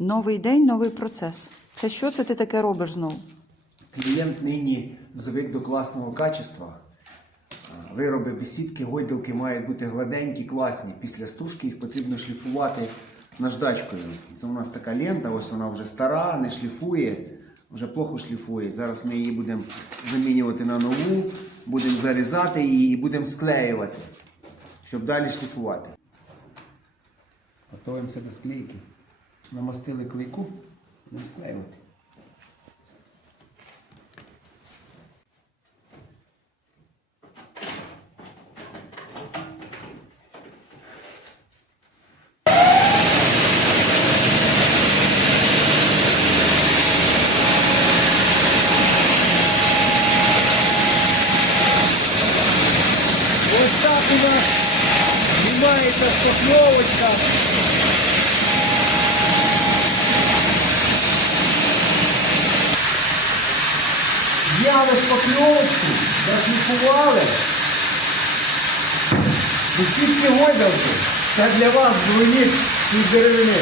Новий день, новий процес. Це що це ти таке робиш знову? Клієнт нині звик до класного качества. Вироби бесідки, гойдалки мають бути гладенькі, класні. Після стужки їх потрібно шліфувати наждачкою. Це у нас така лента, ось вона вже стара, не шліфує, вже плохо шліфує. Зараз ми її будемо замінювати на нову, будемо зарізати її і будемо склеювати, щоб далі шліфувати. Готуємося до склейки. Намастили клейку, будемо склеювати. Ось так у нас знімається шпакльовочка. Зняли шпакльовочку, розлікували. Усі ці гойдалки, це для вас двоїх із деревини.